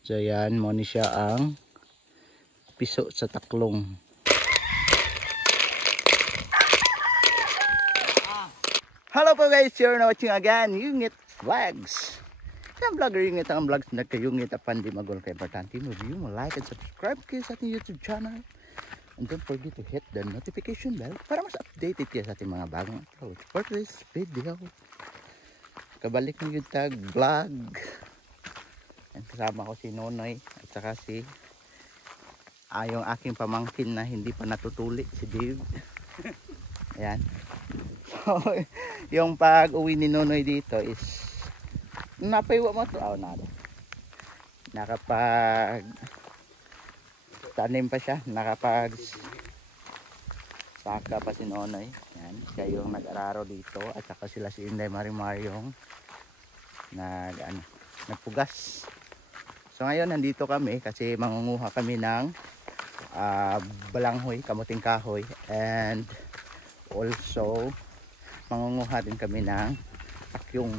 So yan, mo ni siya ang piso sa taklong. Hello po guys, you're now watching again Yungit Vlogs. Ang vlogger Yungit ang vlogs na kayungit apan di magul kay importante mo review, mo like and subscribe kayo sa ating YouTube channel. And don't forget to hit the notification bell para mas updated kayo sa ating mga bagong upload. For this video, kabalik ng YouTube vlog. And kasama ko si Nonoy at saka si yung aking pamangkin na hindi pa natutuli, si Dave. Ayan. So, yung pag-uwi ni Nonoy dito is napaiwa mo ito. Nakapag tanim pa siya. Nakapag saka pa si Nonoy. Ayan. Siya yung nag-araro dito. At saka sila si Inday Marimar yung nagpugas. So ngayon nandito kami kasi mangunguha kami ng balanghoy, kamuting kahoy, and also mangunguha din kami ng akyong.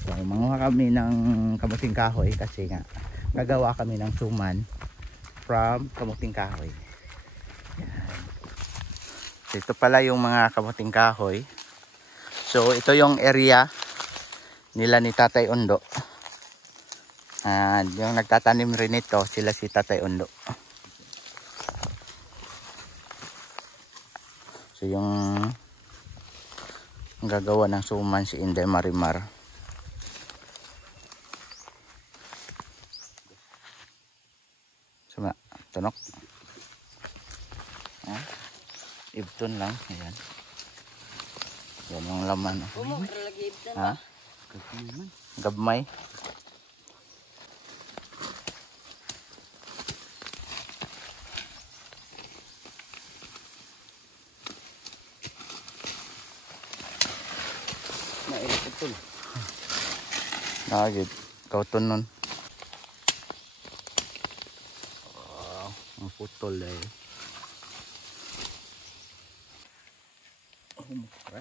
So mangunguha kami ng kamuting kahoy kasi nga gagawa kami ng suman from kamuting kahoy. Yan. So ito pala yung mga kamuting kahoy. So ito yung area nila ni Tatay Undo. And yung nagtatanim rin ito, sila si Tatay Undo. So yung gagawa ng suman si Inday Marimar. Suma, tunok. Ibton lang, ayan. Yan yung laman. Ha? Gabmay. Nakagid, kauton nun. Ang putol eh. Mukha.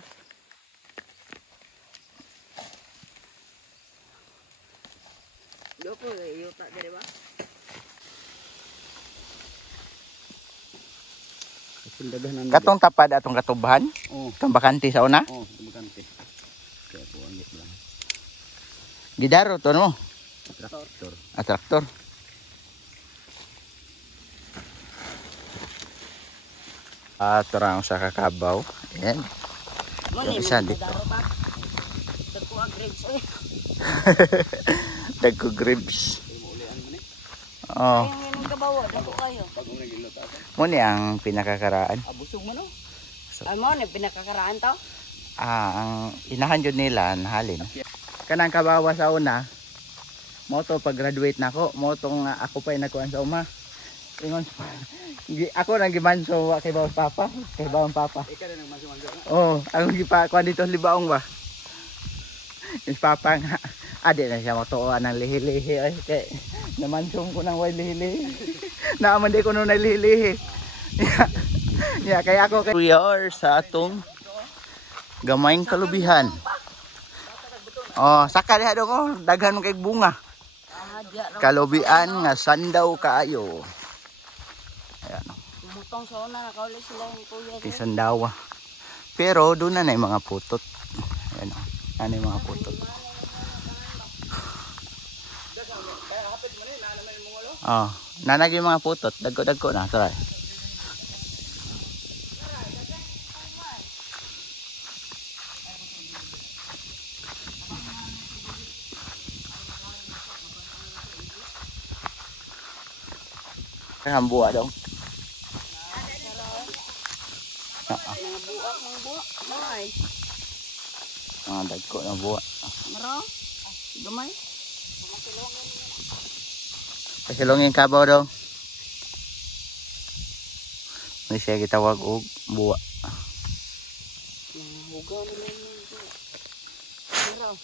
Katong tapad atong katubahan? Itong bakante sa una? Oo, bakante. Kaya po ang lang. Gidaro to no? Traktor. Traktor. Turang sa kakabaw. Ayan. Yung isa dito. Dagko grapes. Oh. Muna ang pinakakaraan. Busog mo no? Ay mo, pinakakaraan to? Ang inahan yun nila, nahalin. Kanang kabawa sa una, mo to pag-graduate na ako, mo tong ako pa nagkuhan sa uma. Ingon ako nang gimanso kay bawang papa, kay bawang papa. Ikaw na nagmanso-manso. Oh, ako gipakuan dito sa libaong ba. Is papa nga ade na siya motuan ng lihi-lihi ay kay namansong ko nang way lihi-lihi. Naaman di ko nung lihi-lihi. Yeah, kaya ako kay we are sa atong gamayng kalubihan. Oh, saka diha do ko daghan kay bunga. Kalubian nga sandaw kaayo. Ayan. Butong sa una nakauli sila yung kuya. Ti sandawa. Pero doon na yung mga putot. Ayan. Ano yung mga putot. Oh, nanag yung mga putot. Dagko-dagko na. Try. Hambuwa daw. Mga dagko na buwa. Maro? Gamay? Pasilongin kabaw daw. May siya gitawag og buwa. Hugaw nila yun. Maro?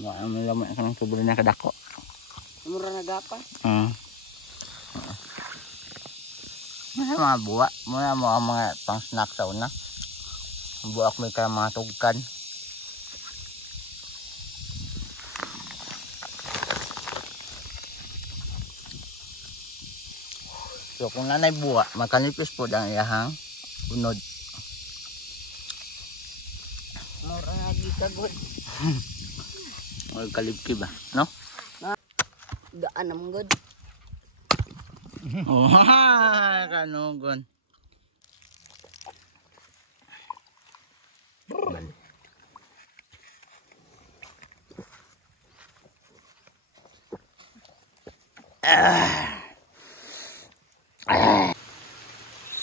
May laman ka ng tubulo na kadako. Mura na gapa? Mga buwa. Mga pang snack sa una. Buak may ka mga tugkan. So kung nanay buwa, makanipis po ang iyahang unod. Mura nga gikagod. Magkalipki ba, no? Gaan naman good. Oh, kanugon.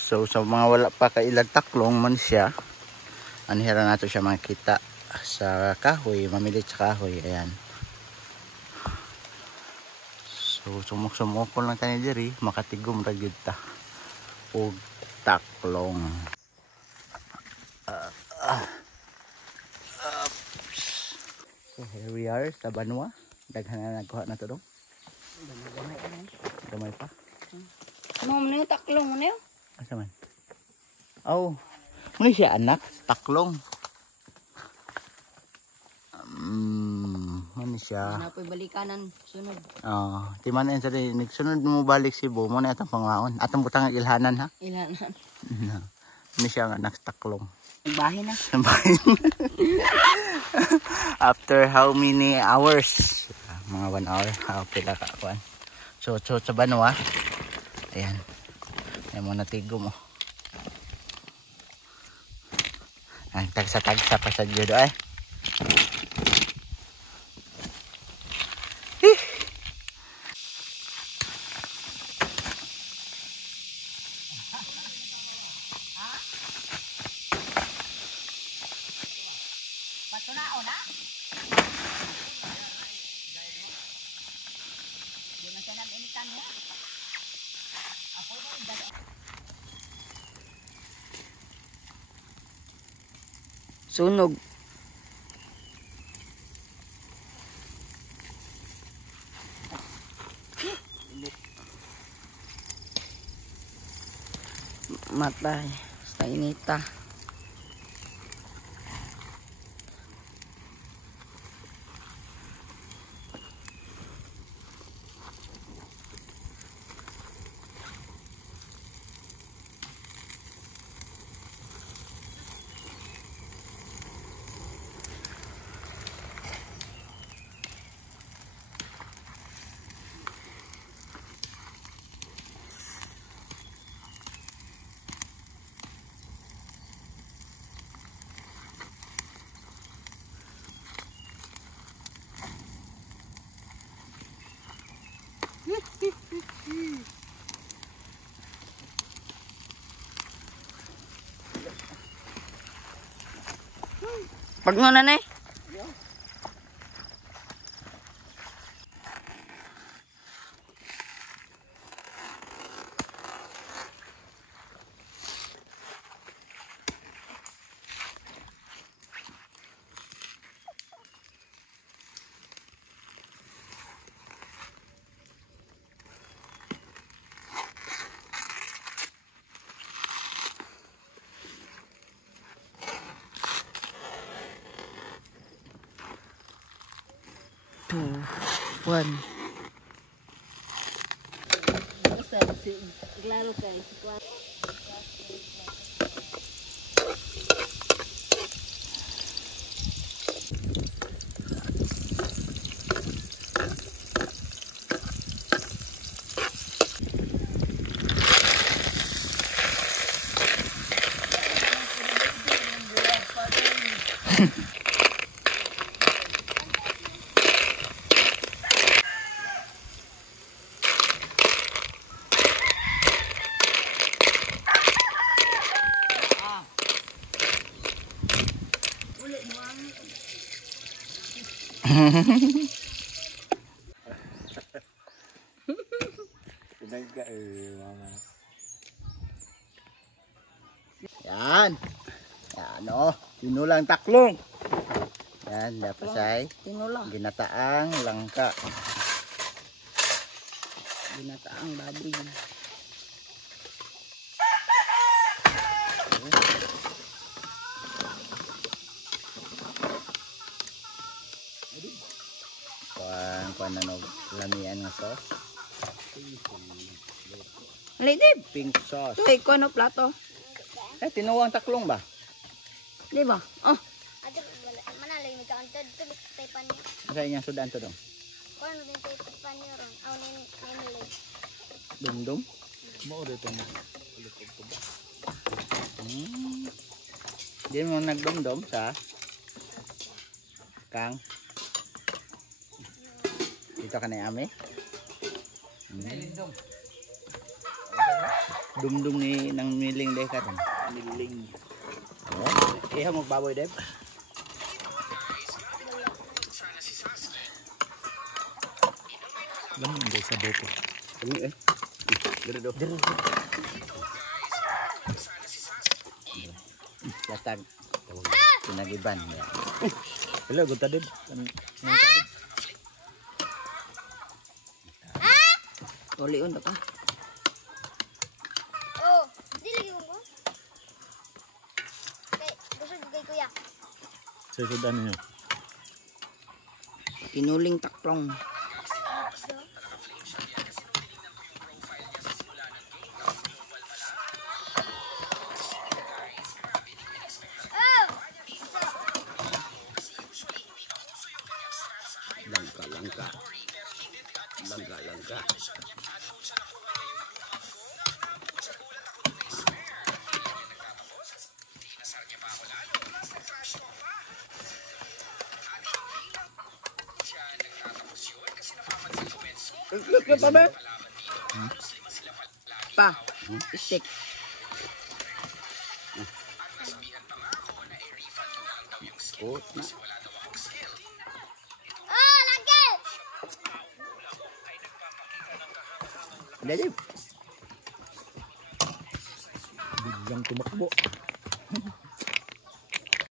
So sa mga wala pa kailag taklong man siya, anhira nato siya makita sa kahoy, mamilit sa kahoy, ayan. So sumuk-sumukol lang tayo diri, makatigom ra gyud ta og taklong. So here we are sa Banwa. Daghan na nagkuha na to dong. Gamay pa. Ano mo na yung taklong mo na yun? Asa man? Oh, muna siya anak, taklong. Muna siya. Napoy balikanan, sunod. Timan na sa nagsunod mo balik si Bo, muna itong pangaon. Atong butang ilhanan ha? Ilanan. Muna siya ang anak taklong. Bahay na. After how many hours? Mga 1 hour. Pila ka kuan. So sa Banwa. Ayan. Ayan mo natigo mo. Ang tagsa-tagsa pa sa judo ay. Patunao na? Di man siya nam-initan mo. Ako na sunog. Matay sa inita. Pag mo na eh. Two, one. Lalo kayo. Yan. Yan o. Tinulang taklong. Yan. Dapat ay Tinulang. ginataang langka. Ginataang baboy. ano no, lamian nga sauce. Lidib. Pink sauce. Tuloy ko no plato. Eh, tinuwang taklong ba? Di ba? Oh. Ato wala manalay mi ka antod tulik tay pan niya. Sa inyang sudan to dong. Kon din tay pan niya ron. Aw nin nilay. Dumdum. Mao dito mo. Ulit ko. Di mo nagdumdum sa Kang. Dito ka na ame. Dumdum ni nang miling deh ka tan. Miling. Oh, iha magbaboy deb. Lamin day sa boko. Ini Dire do. latag. Pinagiban ya. Hello, gud tadib. Tuloy ka. Oh, di lagi mo. Kay gusto gugay kuya. Sa sudan niyo. Tinuling taklong. Langka. Look pa ba? Pa. Stick. Oh, na. Oh, lagi. Dali. Biglang tumakbo.